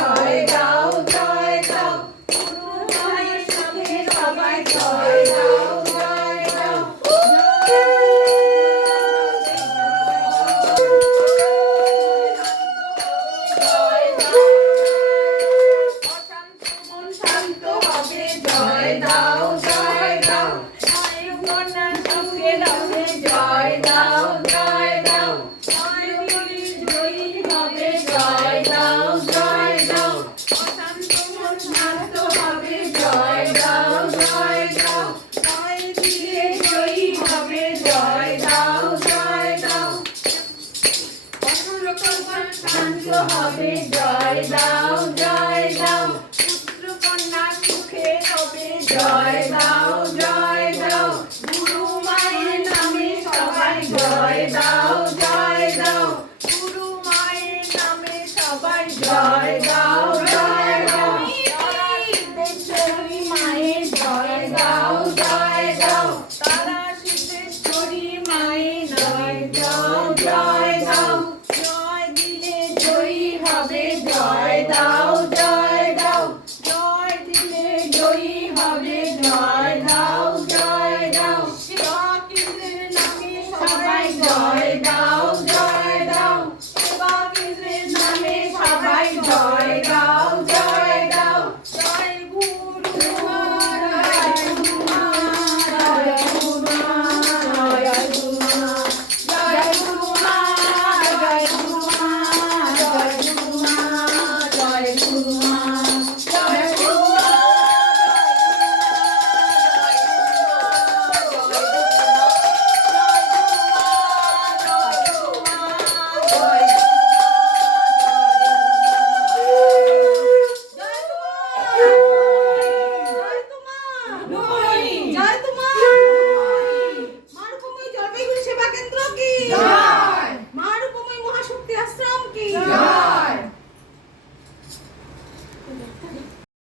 জয় দাও জয় দাও গুরু মায়ের নামে সবাই জয় দাও জয় দাও শান্ত হবে জয় দাও জয় দাও আয়ু কন্যা সুখে রবে জয় দাও জয় দাও আয়ু জয়ী হবে জয় দাও জয় দাও অশান্ত মন শান্ত হবে জয় দাও জয় দাও জয় দিয়ে জয়ী হবে জয় দাও জয় দাও অসুরকল্পন শান্ত হবে জয় দাও জয় দাও কন্যা সুখে হবে জয় দাও জয় দাও গুরু মায়ের নামে সবাই জয় দাও জয় দাও গুরু মায়ের নামে সবাই জয় দাও জয় দাও সিদ্ধেশ্বরী মায়ের জয় দাও জয় দাও তারা সিদ্ধেশ্বরী মায়ের জয় দাও জয় দাও জয় দিলে জয়ী হবে জয় দাও জয় দাও জয় দিলে জয়ী হবে জয় দাও জয় দাও শিবকৃষ্ণের নামে সবাই জয় দাও জয় দাও শিবকৃষ্ণের নামে সবাই জয় দাও জয় দাও জয় গুরু জয় গুরু জয় গুরু জয় গুরু জয় গুরু জয় গুরু জয় গুরু জয় গুরু মহাশক্তি আশ্রম কি জয়।